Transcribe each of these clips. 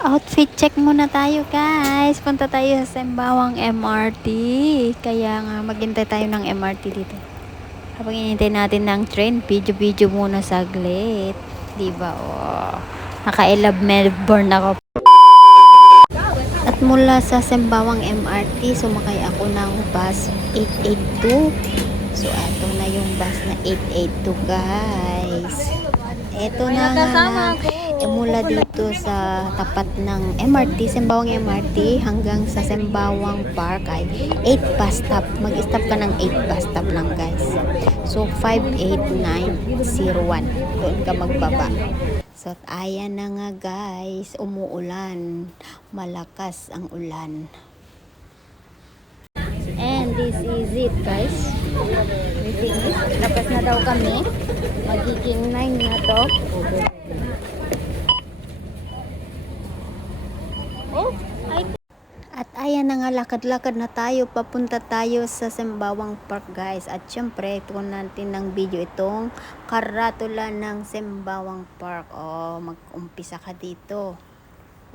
Outfit check muna tayo guys. Punta tayo sa Sembawang MRT. Kaya nga maghintay tayo ng MRT dito. Habang hinihintay natin ng train, video muna saglit. Diba? Oh. Naka-elab Melbourne ako. At mula sa Sembawang MRT, sumakay ako ng bus 882. So, eto na yung bus na 882 guys. Eto na nga. Mula dito sa tapat ng MRT, Sembawang MRT, hanggang sa Sembawang Park ay 8 bus stop. Mag-stop ka ng 8 bus stop lang guys. So, 58901. Doon ka magbaba. So, ayan na nga guys. Umuulan. Malakas ang ulan. And this is it guys. Tapos na daw kami. Magiging 9 na to. At ayan na nga, lakad-lakad na tayo, papunta tayo sa Sembawang Park guys. At syempre, ito natin ng video itong karatula ng Sembawang Park. Mag-umpisa ka dito.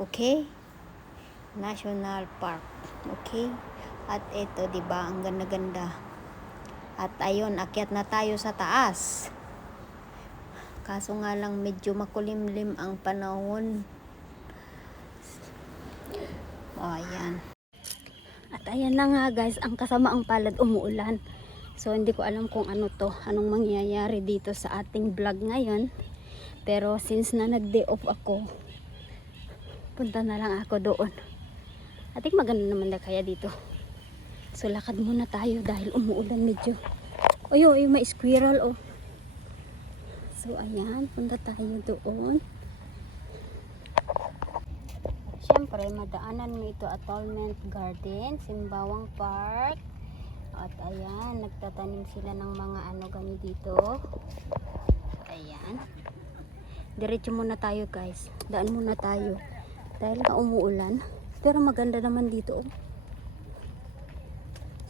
Okay? National Park. Okay? At ito, 'di ba, ang ganda-ganda. At ayun, akyat na tayo sa taas. Kaso nga lang medyo makulimlim ang panahon. Ayan. At ayan na nga guys, ang kasamaang palad umuulan. So hindi ko alam kung ano to, anong mangyayari dito sa ating vlog ngayon. Pero since na nag-day off ako, punta na lang ako doon. I think maganda naman na kaya dito. So lakad muna tayo dahil umuulan medyo. Oy, may squirrel oh. So ayan, punta tayo doon. Siyempre, madaanan mo ito, Atonement Garden, Sembawang Park. At ayan, nagtatanim sila ng mga ano gani dito. Ayan. Diretso muna tayo guys. Daan muna tayo. Dahil na umuulan. Pero maganda naman dito.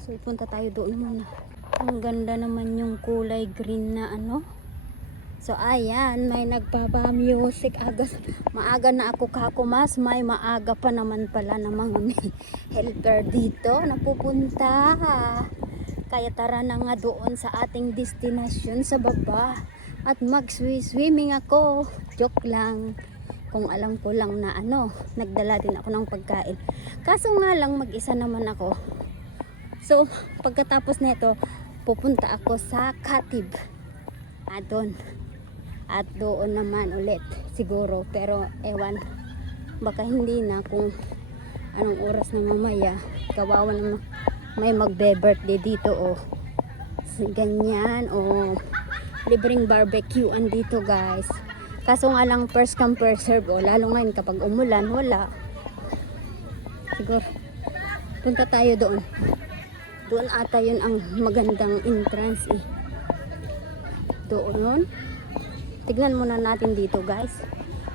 So, punta tayo doon muna. Ang ganda naman yung kulay green na ano. So ayan, may nagpapa-music maaga na ako kakumas, may maaga pa naman pala na mga helper dito na pupunta. Kaya tara na nga doon sa ating destination sa baba at mag-swimming ako. Joke lang. Kung alam ko lang na ano, nagdala din ako ng pagkain. Kaso nga lang mag-isa naman ako. So pagkatapos nito, pupunta ako sa Katib. Doon. At doon naman ulit siguro, pero ewan, baka hindi na kung anong oras na mamaya. Kawawa naman may magbe-birthday dito o ganyan o libreng barbecue andito guys. Kaso nga lang first come first serve lalo ngayon kapag umulan wala. Siguro punta tayo doon. Doon ata yun ang magandang entrance doon. Tignan muna natin dito guys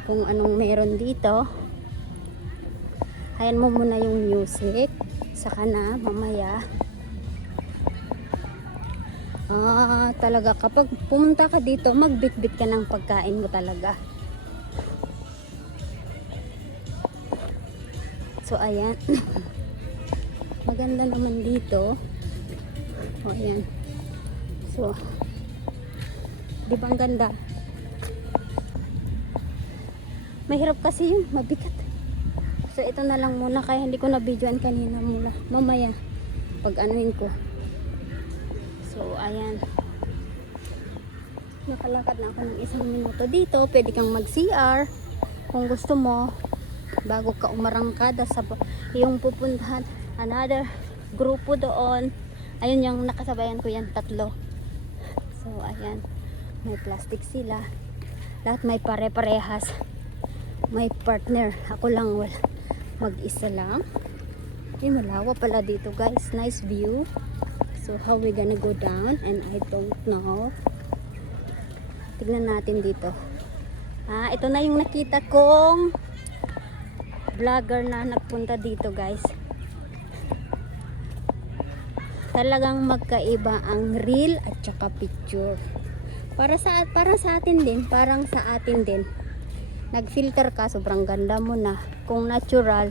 kung anong meron dito. Hayan mo muna yung music, saka na mamaya. Talaga kapag pumunta ka dito, magbitbit ka ng pagkain mo talaga. So ayan. Maganda naman dito. Ayan. So di ba ang ganda? Mahirap kasi yun, mabigat. So ito na lang muna, kaya hindi ko na videoan kanina muna. Mamaya pag anuin ko. So ayan. Nakalakad na ako ng 1 minuto dito. Pwede kang mag CR kung gusto mo bago ka umarangkada sa yung pupuntahan. Another grupo doon. Ayun yung nakasabayan ko yan, 3. So ayan, may plastic sila. Lahat may pare-parehas. May partner. Ako lang wala. Mag-isa lang. Malawa pala dito guys. Nice view. So how we gonna go down? And I don't know. Tignan natin dito. Ito na yung nakita kong vlogger na nagpunta dito guys. Talagang magkaiba ang reel at saka picture. Para sa atin din, parang sa atin din. Nag-filter ka, sobrang ganda mo na. kung natural,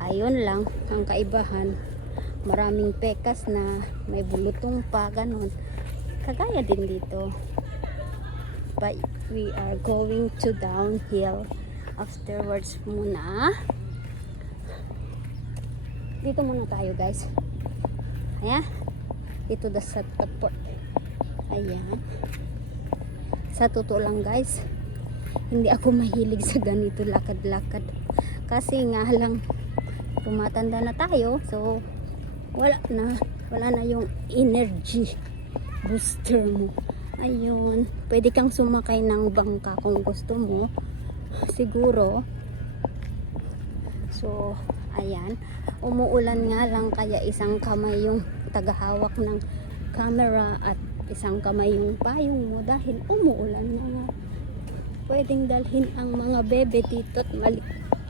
ayun lang ang kaibahan. Maraming pekas na may bulutong pa, ganun. Kagaya din dito. But we are going to downhill afterwards muna. Dito muna tayo guys. Ayan. Dito sa tapot. Ayan. Sa totoo lang guys, hindi ako mahilig sa ganito lakad-lakad. Kasi nga lang, tumatanda na tayo. So, wala na yung energy booster mo. Ayun. Pwede kang sumakay ng bangka kung gusto mo. Siguro. So, ayan. Umuulan nga lang kaya isang kamay yung tagahawak ng camera at isang kamay yung payong mo dahil umuulan na nga. Pwedeng dalhin ang mga bebe dito at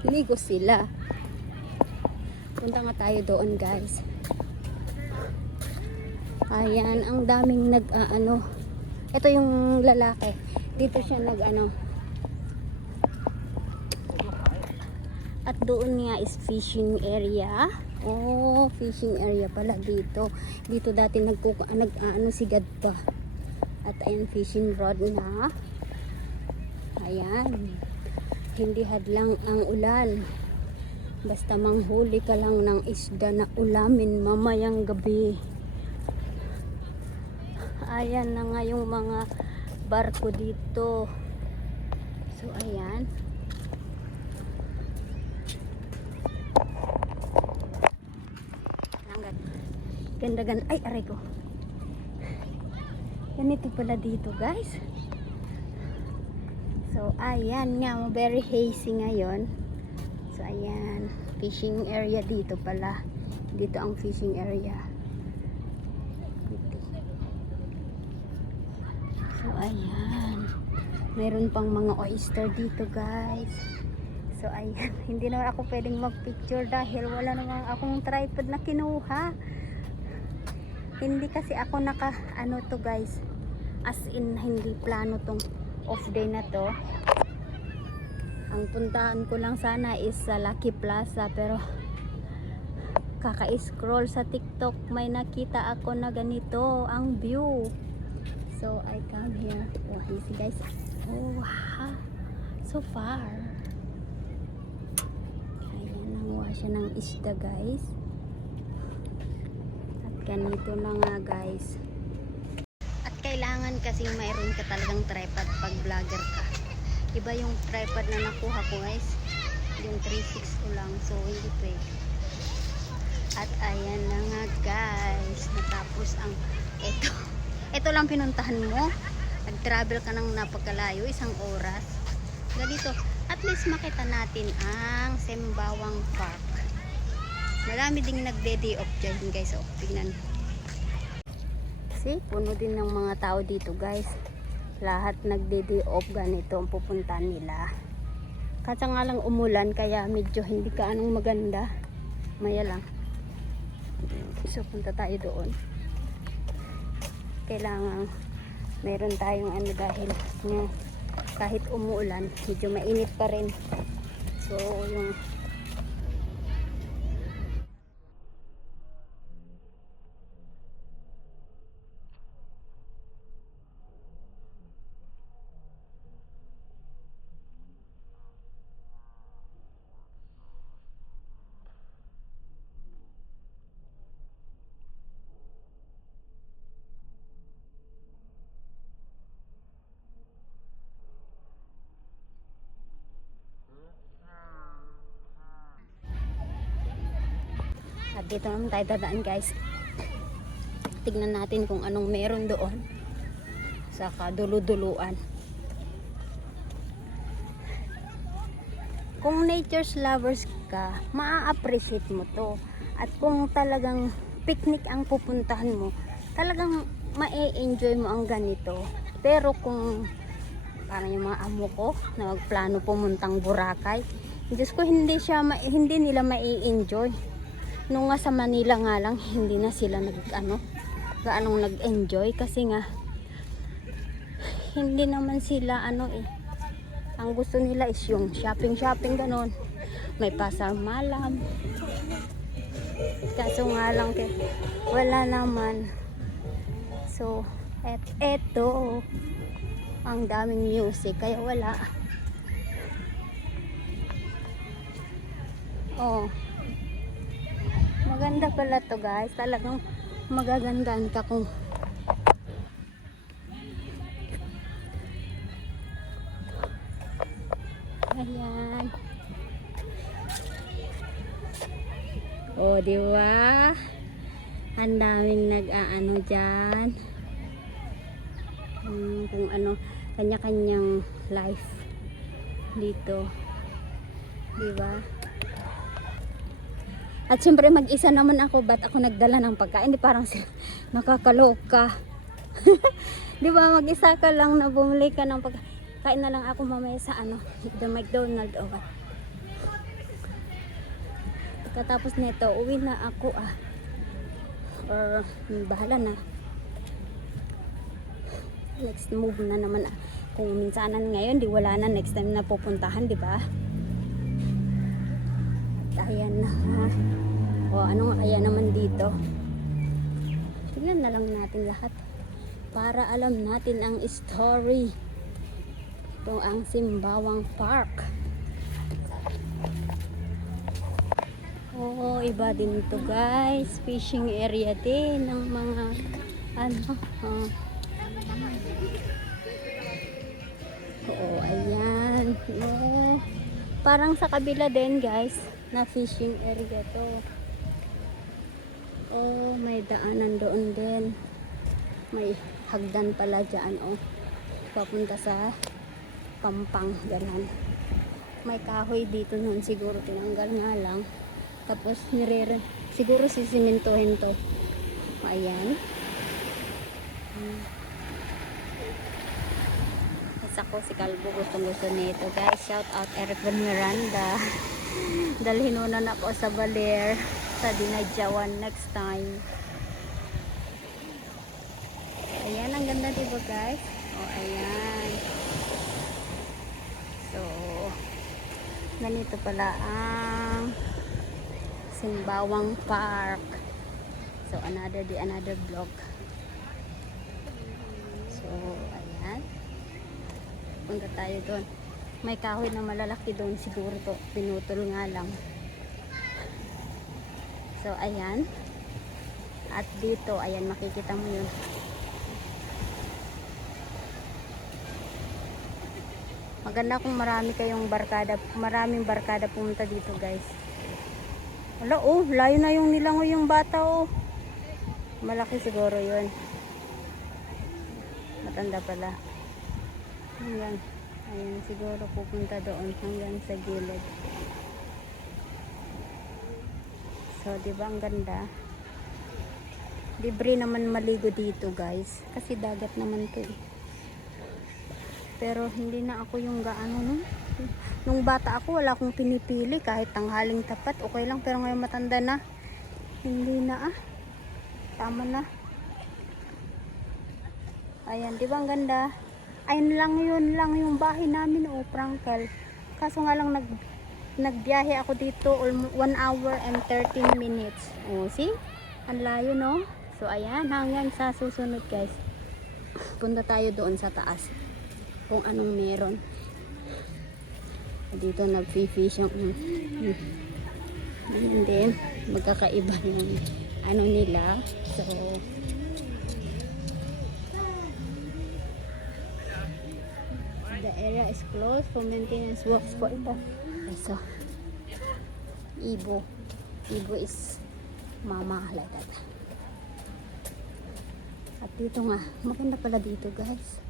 maligo sila. Punta nga tayo doon guys. Ayan, ang daming nag-ano. Ito yung lalaki. Dito siya nag-ano. At doon nga is fishing area. Oh, fishing area pala dito. Dito dati nag-ano si Gadpa. At ayan fishing rod na. Ayan. Hindi hadlang ang ulan. Basta manghuli ka lang ng isda na ulamin mamayang gabi. Ayan na nga yung mga barko dito. So ayan. Ganda-ganda. Ay, aray ko. Ganito pala dito, guys. So, ayan nga. Very hazy ngayon. So, ayan. Fishing area dito pala. Dito ang fishing area. So, ayan. Mayroon pang mga oyster dito, guys. So, ayan. Hindi naman ako pwedeng mag-picture dahil wala naman akong tripod na kinuha. Hindi kasi ako ano to guys, as in hindi plano tong off day na to. Ang puntahan ko lang sana is sa Lucky Plaza, pero kaka-scroll sa TikTok may nakita ako na ganito ang view. So I come here. Oh, you see guys. Oh, wow. So far. Ayan, nanguha siya ng isda guys. Ganito na nga guys. At kailangan kasing mayroon ka talagang tripod pag vlogger ka. Iba yung tripod na nakuha ko guys. Yung 3.6 ko lang. So hindi pwede. At ayan na nga guys. Natapos ang ito lang pinuntahan mo. Nag-travel ka ng napagkalayo. Isang oras. Ganito. At least makita natin ang Sembawang Park. Marami ding nagde-day off dyan guys. Oh, tignan. See, puno din ng mga tao dito guys. Lahat nagde-day off, ganito ang pupuntahan nila. Kasi nga lang umulan kaya medyo hindi ka anong maganda. Maya lang. So punta tayo doon. Kailangan meron tayong ano dahil kahit umuulan, medyo mainit pa rin. So yung at dito naman tayo dadaan guys. Tignan natin kung anong meron doon sa kadulu-duluan. Kung nature's lovers ka, maa-appreciate mo to. At kung talagang picnic ang pupuntahan mo, talagang ma-enjoy mo ang ganito. Pero kung parang yung mga amo ko na magplano pumuntang Boracay, Diyos ko, hindi nila ma-enjoy. Nung nga sa Manila nga lang, hindi na sila gaanong nag-enjoy kasi nga hindi naman sila ang gusto nila is yung shopping ganon. may pasar malam. Kaso nga lang wala naman. So, eto ang daming music kaya wala. Oh. Maganda pala to guys. Talagang magagandaan ka kung ayan. Oh, di ba? Ang daming nag-aano diyan. Kung ano, kanya-kanyang life dito. Di ba? At syempre mag-isa naman ako, ba't ako nagdala ng pagkain? Di parang sila nakakaloka. Di ba mag-isa ka lang na bumili ka ng pagkain? Kain na lang ako mamaya sa the McDonald's o what. Pagkatapos nito, uwi na ako or bahala na. Next move na naman kung minsanan ngayon, di wala na next time na pupuntahan, di ba? Ayan na. O ano nga kaya naman dito? Tingnan na lang natin lahat para alam natin ang story. Ito ang Simbawang Park. Oo, iba din ito guys. Fishing area din ng mga Oo, ayan. Oo. Parang sa kabila din guys na fishing area to. Oh, may daanan doon din. May hagdan pala dyan, oh. Papunta sa Pampang, ganun. May kahoy dito noon, siguro tinanggal nga lang. Tapos siguro sisimintuhin to. Ayan. Ako si Calvo, gustong gusto nito guys. Shout out Eric Von Miranda. Dalhin na ako sa Baler sa Dinadjawan next time. Ayan, ang ganda diba guys? O ayan. So ganito pala ang Simbawang Park. So another day, another vlog. So ayan, punta tayo doon. May kahoy na malalaki doon, siguro to pinutol nga lang. So ayan, at dito ayan, makikita mo yun. Maganda kung marami kayong barkada, maraming barkada pumunta dito guys. Wala, oh, layo na yung nilangoy yung bata, oh. Malaki siguro yun, matanda pala. Hanggang, ayan, siguro pupunta doon hanggang sa gilid. So, diba ang ganda? Libre naman maligo dito guys, kasi dagat naman to eh. Pero hindi na ako yung gaano nung bata ako, wala akong pinipili kahit tanghaling tapat, okay lang. Pero ngayon matanda na, hindi na tama na. Ayan, diba ang ganda? Ayun lang yung bahay namin, oh, Prangkal. Kaso nga lang nagbiyahe ako dito 1 hour and 13 minutes. Oh, see? Ang layo, no? So ayan, hanggang sa susunod guys, punta tayo doon sa taas kung anong meron. Dito nag-fish yung hindi magkakaiba yung ano nila. So the area is closed for maintenance works for ito. So Ibo is mama like that. At dito nga, maganda pala dito guys.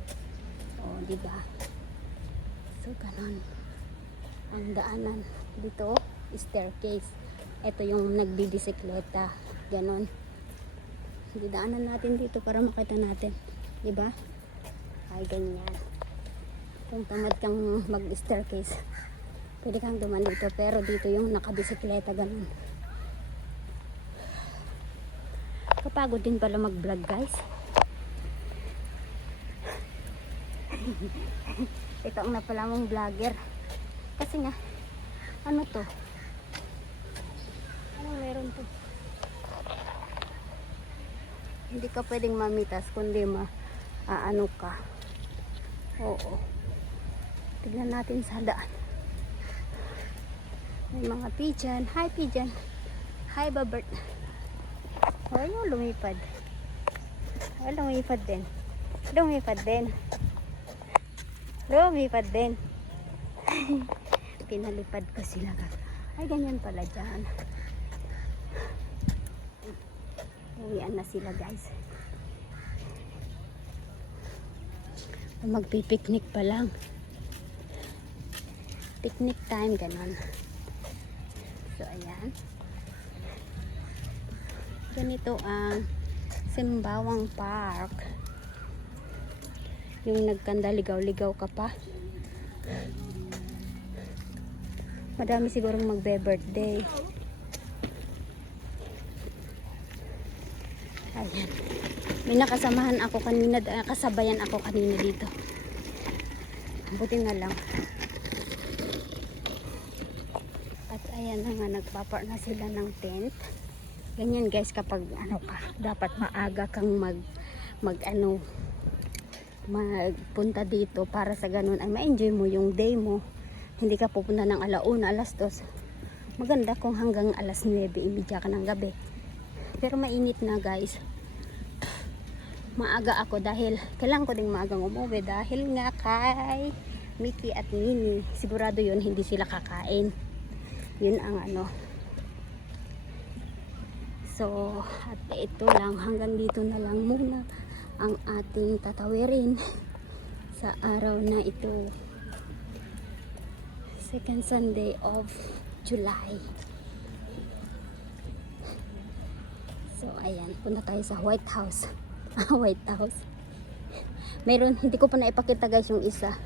Oh, diba? So ganon ang daanan dito, staircase. Ito yung nagbibisikleta, ganon. Didaanan natin dito para makita natin, diba? Ay ganyan. Kung tamad kang mag-staircase, pwede kang duman dito, pero dito yung nakabisikleta, ganon. Kapagod din pala mag-vlog guys. Ikaw na pala mong vlogger. Kasi nga, ano to? Hindi ka pwedeng mamitas kundi ano ka. Oo. Tignan natin sa daan. May mga pigeon. Hi pigeon. Hi babert. Oh, yung lumipad. Oh, lumipad din. Lumipad din. Lumipad din. Pinalipad ko sila. Ay, ganyan pala dyan. Uwian na sila guys. Magpipiknik pa lang. Picnic time, ganon. So, ayan. Ganito ang Sembawang Park. Yung nagkanda, ligaw-ligaw ka pa. Madami sigurong magbe-birthday. Ayan. May nakasamahan ako kanina, kasabayan ako kanina dito. Buti na lang. At ayan na nga, nagpapar na sila ng tent. Ganyan guys, kapag ano ka, dapat maaga kang magpunta dito para sa ganun ay ma-enjoy mo yung day mo. Hindi ka pupunta ng 1:00, 2:00. Maganda kung hanggang 9:30 ka ng gabi. Pero mainit na guys. Maaga ako dahil kailangan ko ding maagang umuwi dahil nga kay Mickey at Minnie. Sigurado yun hindi sila kakain. Yun ang ano. So, at ito lang, hanggang dito na lang muna ang ating tatawirin sa araw na ito. Second Sunday of July. So, ayan, punta tayo sa White House. White House. Meron, hindi ko pa naipakita guys yung isa.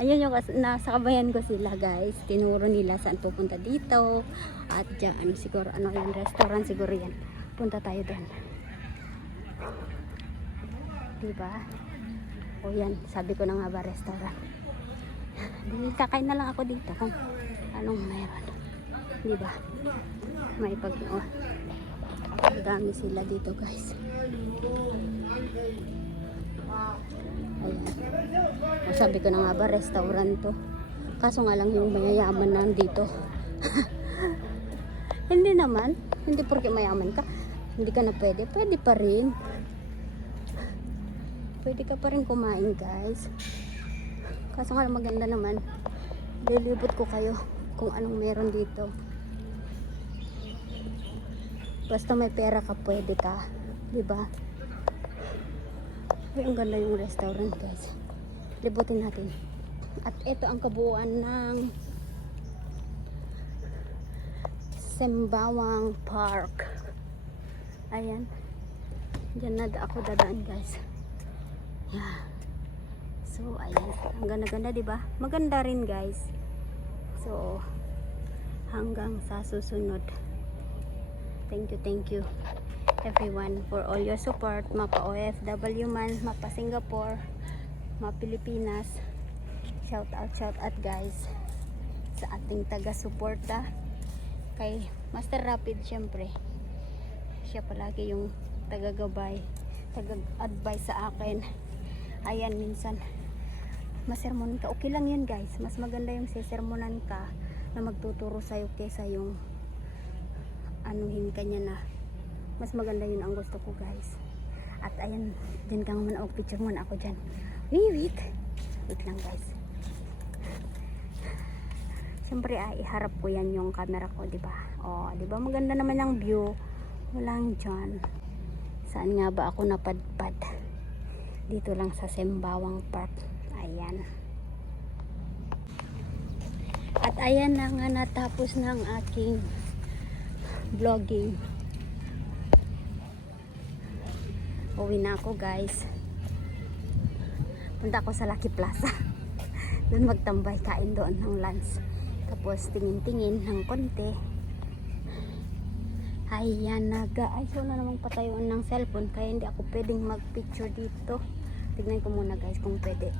Ayun yung nasa kabayan ko sila guys. Tinuro nila saan pupunta dito. At dyan siguro ano yung restaurant siguro yan. Punta tayo doon. Diba? O yan, sabi ko na nga ba restaurant. Kakain na lang ako dito kung anong meron. Diba? May dami sila dito guys. Ayan. O, sabi ko na nga ba restaurant to. Kaso nga lang yung mayayaman nandito. Hindi naman. Hindi porke mayaman ka hindi ka na pwede. Pwede pa rin. Pwede ka pa rin kumain guys. Kaso nga maganda naman. Lilibot ko kayo kung anong meron dito. Basta may pera ka, pwede ka. Diba? Ay, ang ganda yung restaurant guys. Libutin natin. At ito ang kabuuan ng Sembawang Park. Ayan. Diyan na ako dadaan guys. Yeah. So, ayan. Ang ganda-ganda, diba? Maganda rin guys. So, hanggang sa susunod. Thank you everyone for all your support. Mapa OFW man, mapa Singapore, mapa Pilipinas. Shout out guys sa ating taga-suporta kay Master Rapid. Syempre siya palagi yung taga-gabay, taga-advise sa akin. Ayan, minsan masermonan ka, okay lang yun guys. Mas maganda yung sisermonan ka na magtuturo sa'yo kesa yung anuhin ka niya na. Mas maganda yun ang gusto ko guys. At ayan, dyan kang manoog, picture muna ako dyan. Wait lang guys. Siyempre iharap ko yan yung camera ko, diba? O, diba maganda naman ang view. Walang dyan. Saan nga ba ako napadpad? Dito lang sa Sembawang Park. Ayan. At ayan na nga, natapos ng aking vlogging. Uwi na ako guys. Punta ako sa Lucky Plaza. Doon magtambay, kain doon ng lunch. Tapos tingin-tingin ng konti. Ayan na guys. Wala namang patayuan ng cellphone kaya hindi ako pwedeng mag-picture dito. Tignan ko muna guys kung pwede.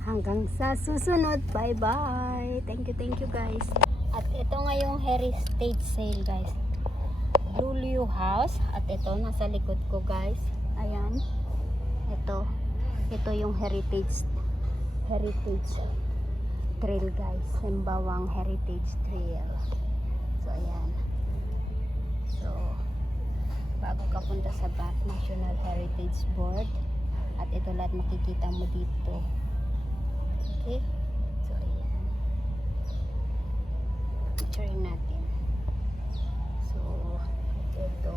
Hanggang sa susunod. Bye bye. Thank you guys. At ito nga yung heritage sale guys. Lulio House. At ito, nasa likod ko guys. Ayan. Ito yung heritage trail guys. Sembawang Heritage Trail. So, ayan. So, bago ka punta sa back National Heritage Board. At ito lahat makikita mo dito. Okay? So, ayan. Picturein natin. So, ito.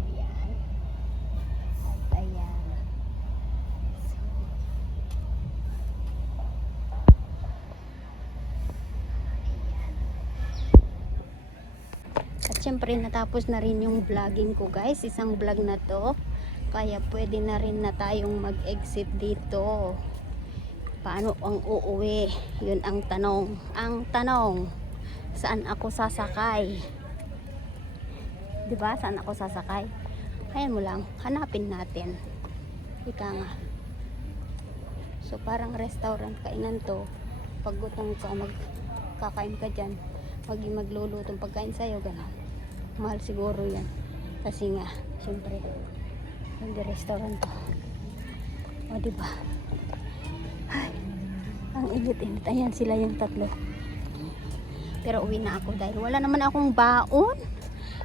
Ayan. At ayan. So, ayan. At syempre, natapos na rin yung vlogging ko guys. Isang vlog na to. Kaya pwede na rin na tayong mag-exit dito. Paano ang uuwi? Yun ang tanong. Ang tanong, saan ako sasakay? Diba? Saan ako sasakay? Ayan mo lang. Hanapin natin. Ika nga. So parang restaurant kainan to. Pag gutom ka, magkakain ka dyan. Maglulutong pagkain sa'yo. Ganun. Mahal siguro yan. Kasi nga, syempre, hindi restaurant to. O diba? Ay, ang init-init. Ayan sila yung tatlo. Pero uwi na ako dahil wala naman akong baon.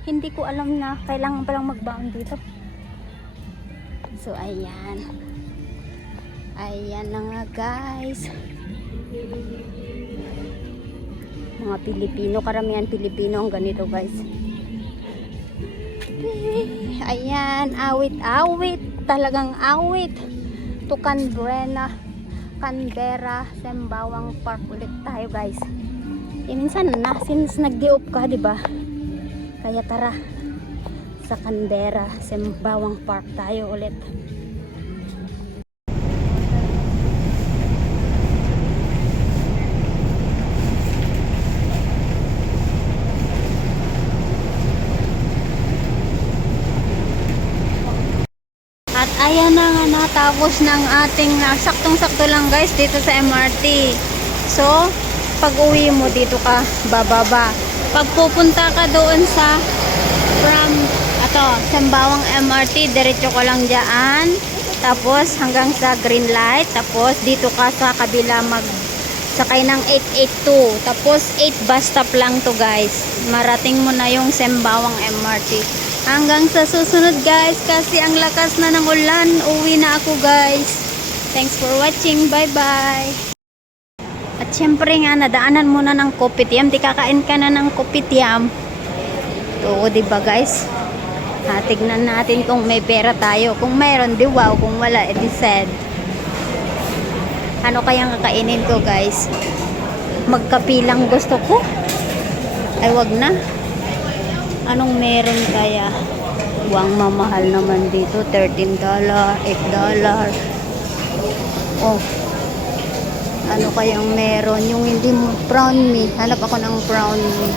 Hindi ko alam na kailangan palang magbaon dito. So ayan. Ayan na nga guys. Mga Pilipino, karamihan Pilipino ang ganito guys. Ayan, awit-awit. Talagang awit. To Canberra, Sembawang Park ulit tayo guys. Minsan na, since nag-di-off ka, diba? Kaya tara, sa Canberra, Sembawang Park tayo ulit. At ayan na nga natapos ng ating saktong-sakto lang guys dito sa MRT. So, pag uwi mo dito ka bababa. Pag pupunta ka doon sa Sembawang MRT, diretso ko lang diyan. Tapos hanggang sa green light. Tapos dito ka sa kabila sakay ng 882. Tapos 8 bus stop lang to guys. Marating mo na yung Sembawang MRT. Hanggang sa susunod guys, kasi ang lakas na ng ulan. Uwi na ako guys. Thanks for watching. Bye bye. At syempre nga, nadaanan muna ng kopitiam. Di kakain ka na ng kopitiam. Oo, diba guys? Tignan natin kung may pera tayo. Kung mayroon, di wow. Kung wala, edi sad. Ano kayang kakainin ko guys? Magkapilang gusto ko? Ay, wag na. Anong meron kaya? Huwag mamahal naman dito. $13, $8. Oh. Ano kayang meron? Yung hindi mo brown me. Hanap ako ng brown me.